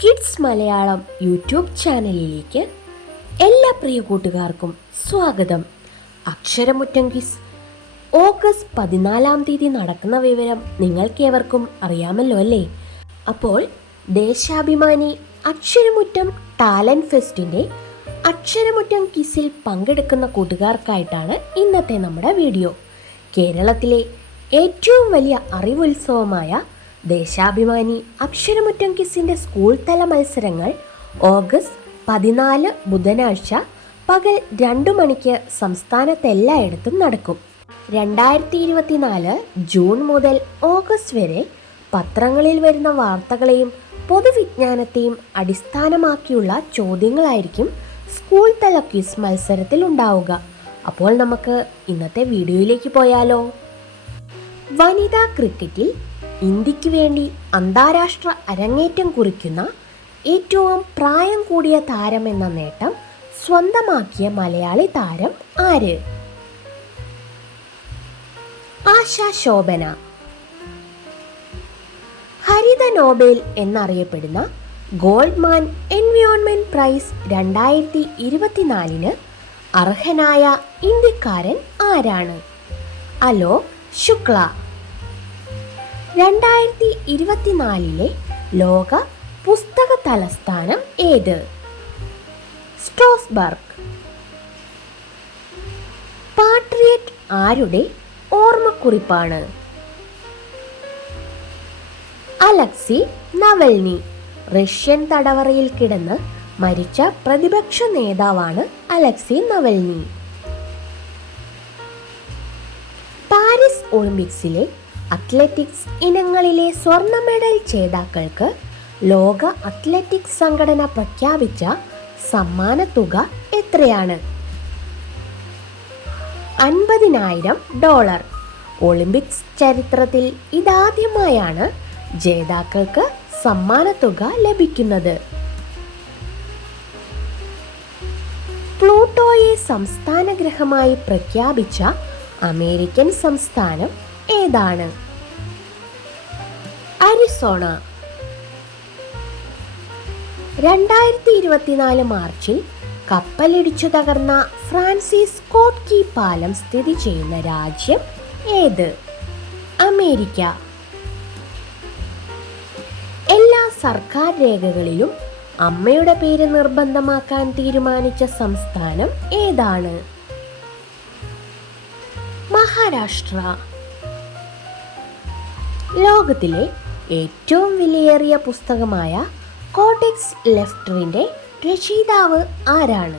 Kids Malayalam YouTube ചാനലിലേക്ക് എല്ലാ പ്രിയ കൂട്ടുകാർക്കും സ്വാഗതം. അക്ഷരമുറ്റം ക്വിസ് ഓഗസ്റ്റ് 14 നടക്കുന്ന വിവരം നിങ്ങൾക്കേവർക്കും അറിയാമല്ലോ അല്ലേ? അപ്പോൾ ദേശാഭിമാനി അക്ഷരമുറ്റം ടാലൻറ്റ് ഫെസ്റ്റിൻ്റെ അക്ഷരമുറ്റം ക്വിസിൽ പങ്കെടുക്കുന്ന കൂട്ടുകാർക്കായിട്ടാണ് ഇന്നത്തെ നമ്മുടെ വീഡിയോ. കേരളത്തിലെ ഏറ്റവും വലിയ അറിവുത്സവമായ ദേശാഭിമാനി അക്ഷരമുറ്റം ക്വിസിൻ്റെ സ്കൂൾ തല മത്സരങ്ങൾ ഓഗസ്റ്റ് 14 ബുധനാഴ്ച പകൽ 2 മണിക്ക് സംസ്ഥാനത്ത് എല്ലായിടത്തും നടക്കും. 2024 ജൂൺ മുതൽ ഓഗസ്റ്റ് വരെ പത്രങ്ങളിൽ വരുന്ന വാർത്തകളെയും പൊതുവിജ്ഞാനത്തെയും അടിസ്ഥാനമാക്കിയുള്ള ചോദ്യങ്ങളായിരിക്കും സ്കൂൾ തല ക്വിസ് മത്സരത്തിൽ ഉണ്ടാവുക. അപ്പോൾ നമുക്ക് ഇന്നത്തെ വീഡിയോയിലേക്ക് പോയാലോ? വനിതാ ക്രിക്കറ്റിൽ ഇന്ത്യക്ക് വേണ്ടി അന്താരാഷ്ട്ര അരങ്ങേറ്റം കുറിക്കുന്ന ഏറ്റവും പ്രായം കൂടിയ താരമെന്ന നേട്ടം സ്വന്തമാക്കിയ മലയാളി താരം ആര്? ആശാ ശോഭന. ഹരിത നോബൽ എന്നറിയപ്പെടുന്ന ഗോൾഡ്മാൻ എൻവയോൺമെന്റ് പ്രൈസ് 2024 അർഹനായ ഇന്ത്യക്കാരൻ ആരാണ്? അലോക് ശുക്ല. 2024 ലോക പുസ്തക തലസ്ഥാനം ഏത്? സ്ട്രോസ്ബർഗ്. പാട്രിയറ്റ് ആരുടെ ഓർമ്മക്കുറിപ്പാണ്? Alexei Navalny. റഷ്യൻ തടവറയിൽ കിടന്ന് മരിച്ച പ്രതിപക്ഷ നേതാവാണ് അലക്സി നവൽനി. പാരീസ് ഒളിമ്പിക്സിലെ അത്ലറ്റിക്സ് ഇനങ്ങളിലെ സ്വർണ്ണ മെഡൽ ജേതാക്കൾക്ക് ലോക അത്ലറ്റിക്സ് സംഘടന പ്രഖ്യാപിച്ച സമ്മാനത്തുക എത്രയാണ്? $50,000. ഒളിമ്പിക്സ് ചരിത്രത്തിൽ ഇതാദ്യമായാണ് ജേതാക്കൾക്ക് സമ്മാനത്തുക ലഭിക്കുന്നത്. പ്ലൂട്ടോയെ സംസ്ഥാന ഗ്രഹമായി പ്രഖ്യാപിച്ച അമേരിക്കൻ സംസ്ഥാനം ഏതാണ്? അരിസോണ. 2024 മാർച്ചിൽ കപ്പലിടിച്ചു തകർന്ന ഫ്രാൻസിസ് സ്കോട്ട് കീ പാലം സ്ഥിതി ചെയ്യുന്ന രാജ്യം ഏത്? അമേരിക്ക. എല്ലാ സർക്കാർ രേഖകളിലും അമ്മയുടെ പേര് നിർബന്ധമാക്കാൻ തീരുമാനിച്ച സംസ്ഥാനം ഏതാണ്? മഹാരാഷ്ട്ര. ലോകത്തിലെ ഏറ്റവും വിലയേറിയ പുസ്തകമായ കോഡെക്സ് ലെഫ്റ്ററിന്റെ രചയിതാവ് ആരാണ്?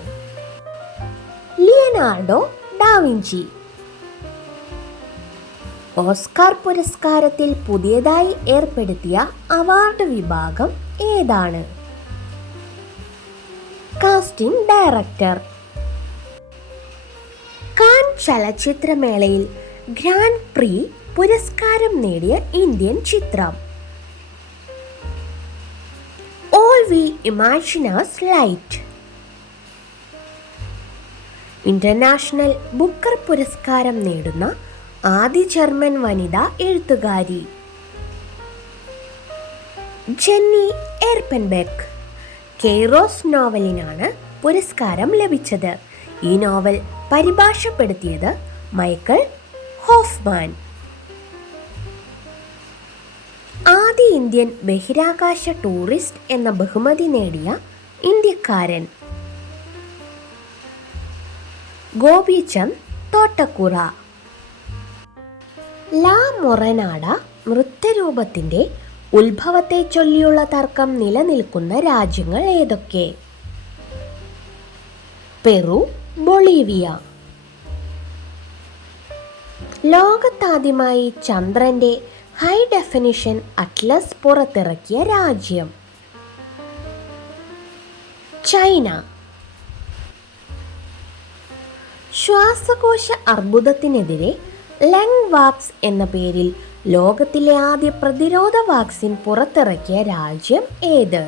Leonardo da Vinci. ഓസ്കാർ പുരസ്കാരത്തിൽ പുതിയതായി ഏർപ്പെടുത്തിയ അവാർഡ് വിഭാഗം ഏതാണ്? Casting director. കാൻ ചലച്ചിത്രമേളയിൽ ഗ്രാൻഡ് പ്രീ പുരസ്കാരം നേടിയ ഇന്ത്യൻ ചിത്രം? All we imagine as light. International Booker പുരസ്കാരം നേടുന്ന ആദ്യ ജർമ്മൻ വനിതാ എഴുത്തുകാരി? ജെന്നി എർപെൻബെക്ക്. കെയ്റോസ് നോവലിനാണ് പുരസ്കാരം ലഭിച്ചത്. ഈ നോവൽ പരിഭാഷപ്പെടുത്തിയത് മൈക്കൽ ഹോഫ്മാൻ. ആദ്യ ഇന്ത്യൻ ബഹിരാകാശ ടൂറിസ്റ്റ് എന്ന ബഹുമതി നേടിയ ഇന്ത്യക്കാരൻ? ഗോപിചന്ദ് തോട്ടക്കുറ. ലാ മൊറനാഡ നൃത്തരൂപത്തിന്റെ ഉത്ഭവത്തെ ചൊല്ലിയുള്ള തർക്കം നിലനിൽക്കുന്ന രാജ്യങ്ങൾ ഏതൊക്കെ? Peru, Bolivia. ലോകത്താദ്യമായി ചന്ദ്രന്റെ ഹൈ ഡെഫിനിഷൻ അറ്റ്ലസ് പുറത്തിറക്കിയ രാജ്യം? ചൈന. ശ്വാസകോശ അർബുദത്തിനെതിരെ ലങ് വാക്സ് എന്ന പേരിൽ ലോകത്തിലെ ആദ്യ പ്രതിരോധ വാക്സിൻ പുറത്തിറക്കിയ രാജ്യം ഏത്?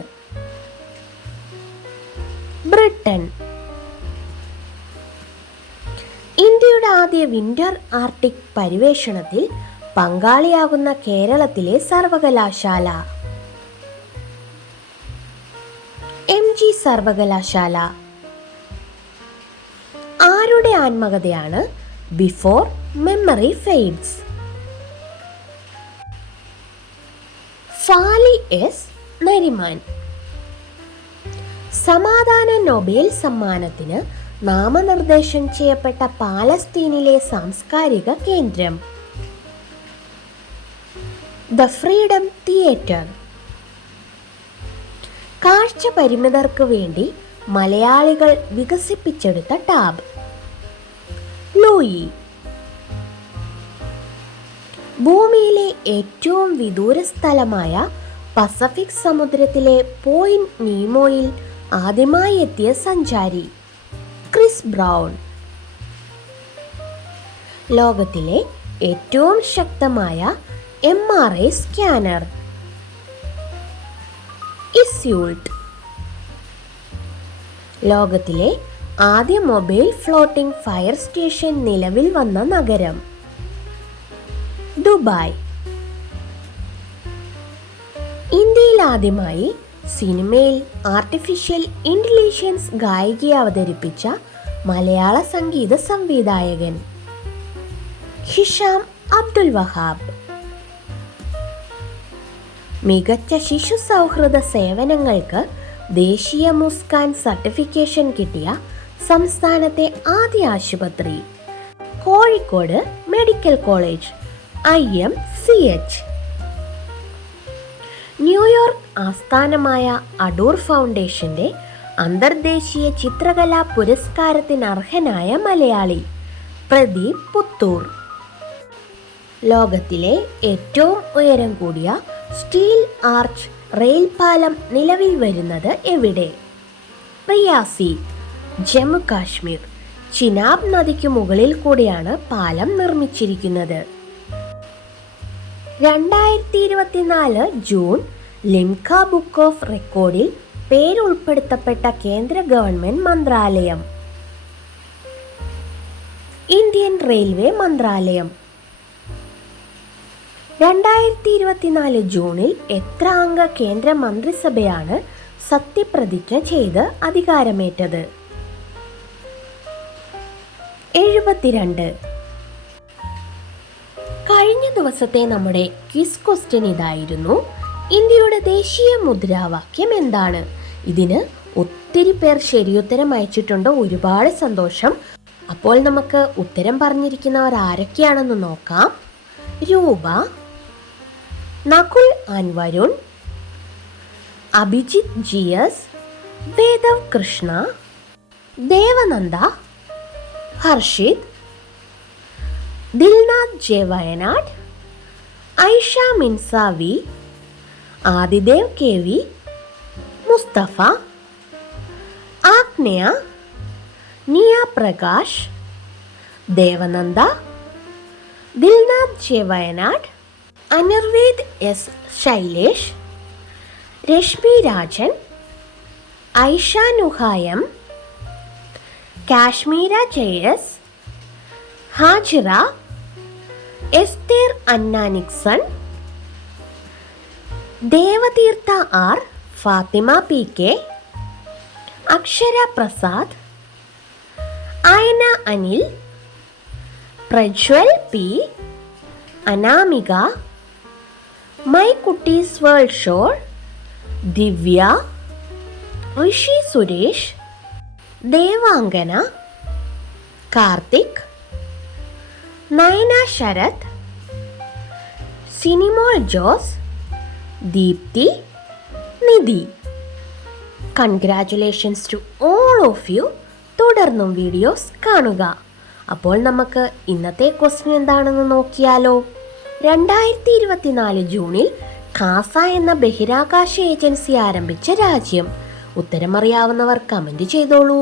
ബ്രിട്ടൻ. ഇന്ത്യയുടെ ആദ്യ വിന്റർ ആർട്ടിക് പര്യവേഷണത്തിൽ പങ്കാളിയാകുന്ന കേരളത്തിലെ സർവകലാശാല? റാംജി സർവകലാശാല. ആരുടെ ആത്മകഥയാണ് before memory fades? Fali S Nariman. സമാധാന നൊബേൽ സമ്മാനത്തിന് നാമനിർദ്ദേശം ചെയ്യപ്പെട്ട പാലസ്തീനിലെ സാംസ്കാരിക കേന്ദ്രം? The freedom theatre. കാഴ്ച പരിമിതർക്ക് വേണ്ടി മലയാളികൾ വികസിപ്പിച്ചെടുത്ത ടാബ്? ലൂയി. ഭൂമിയിലെ ഏറ്റവും വിദൂര സ്ഥലമായ പസഫിക് സമുദ്രത്തിലെ പോയിന്റ് നീമോയിൽ ആദ്യമായി എത്തിയ സഞ്ചാരി? Chris brown. ലോകത്തിലെ ഏറ്റവും ശക്തമായ MRI സ്കാനർ? ഇസ്യൂൾട്ട്. ലോകത്തിലെ ആദ്യ മൊബൈൽ ഫ്ലോട്ടിംഗ് ഫയർ സ്റ്റേഷൻ നിലവിൽ വന്ന നഗരം? ദുബായ്. ഇന്ത്യയിൽ ആദ്യമായി സിനിമയിൽ ആർട്ടിഫിഷ്യൽ ഇന്റലിജൻസ് ഗായികയെ അവതരിപ്പിച്ച മലയാള സംഗീത സംവിധായകൻ? ഹിഷാം അബ്ദുൽ വഹാബ്. മികച്ച ശിശു സൗഹൃദ സേവനങ്ങൾക്ക് ദേശീയ മുസ്കാൻ സർട്ടിഫിക്കേഷൻ കിട്ടിയ സംസ്ഥാനത്തെ ആദ്യ ആശുപത്രി? Kozhikode medical college IMCH. New York ആസ്ഥാനമായ അടൂർ ഫൗണ്ടേഷന്റെ അന്തർദേശീയ ചിത്രകലാ പുരസ്കാരത്തിന് അർഹനായ മലയാളി? പ്രദീപ് പുത്തൂർ. ലോകത്തിലെ ഏറ്റവും ഉയരം കൂടിയ സ്റ്റീൽ ആർച്ച് റെയിൽ പാലം നിലവിൽ വരുന്നത് എവിടെ? റിയാസി, ജമ്മു കാശ്മീർ. ചിനാബ് നദിക്ക് മുകളിൽ കൂടിയാണ് പാലം നിർമ്മിച്ചിരിക്കുന്നത്. 2024 ജൂൺ ലിംക ബുക്ക് ഓഫ് റെക്കോർഡിൽ പേരുൾപ്പെടുത്തപ്പെട്ട കേന്ദ്ര ഗവൺമെന്റ് മന്ത്രാലയം? ഇന്ത്യൻ റെയിൽവേ മന്ത്രാലയം. 2024 ജൂണിൽ എത്ര അംഗ കേന്ദ്ര മന്ത്രിസഭയാണ് സത്യപ്രതിജ്ഞ ചെയ്ത് അധികാരമേറ്റത്? 72. കഴിഞ്ഞ ദിവസത്തെ നമ്മുടെ ക്വിസ് ക്വസ്റ്റ്യൻ ഇതായിരുന്നു: ഇന്ത്യയുടെ ദേശീയ മുദ്രാവാക്യം എന്താണ്? ഇതിന് ഒത്തിരി പേർ ശരിയുത്തരം അയച്ചിട്ടുണ്ട്. ഒരുപാട് സന്തോഷം. അപ്പോൾ നമുക്ക് ഉത്തരം പറഞ്ഞിരിക്കുന്നവർ ആരൊക്കെയാണെന്ന് നോക്കാം. Roopa, Nakul and Varun, Abhijith GS, Vedav Krishna, Devananda, Harshith, Dilnath J Wayanad, Aisha Minsavi, Adidev KV, Musthafa, Agneya, Niya Prakash, Devananda, Dilnath J Wayanad, Anirved S Shailesh, Reshmi Rajan, Aisha Nuhayam, Kashmeera JS, Hajira, Esther Anna Nixon, Devatheertha R, Fathima PK, Akshara Prasad, Ayana Anil, Prajwal P, Anamika, my Kutties world ഷോർ, Divya, Rishi Suresh, Devangana, Karthik, Nayana Sarath, Sinimol Jose, Deepthi, Nidhi. Congratulations to all of you. തുടർന്നും വീഡിയോസ് കാണുക. അപ്പോൾ നമുക്ക് ഇന്നത്തെ ക്വസ്റ്റ്യൻ എന്താണെന്ന് നോക്കിയാലോ. 2024 ജൂണിൽ കാസ എന്ന ബഹിരാകാശ ഏജൻസി ആരംഭിച്ച രാജ്യം? ഉത്തരമറിയാവുന്നവർ കമൻറ്റ് ചെയ്തോളൂ.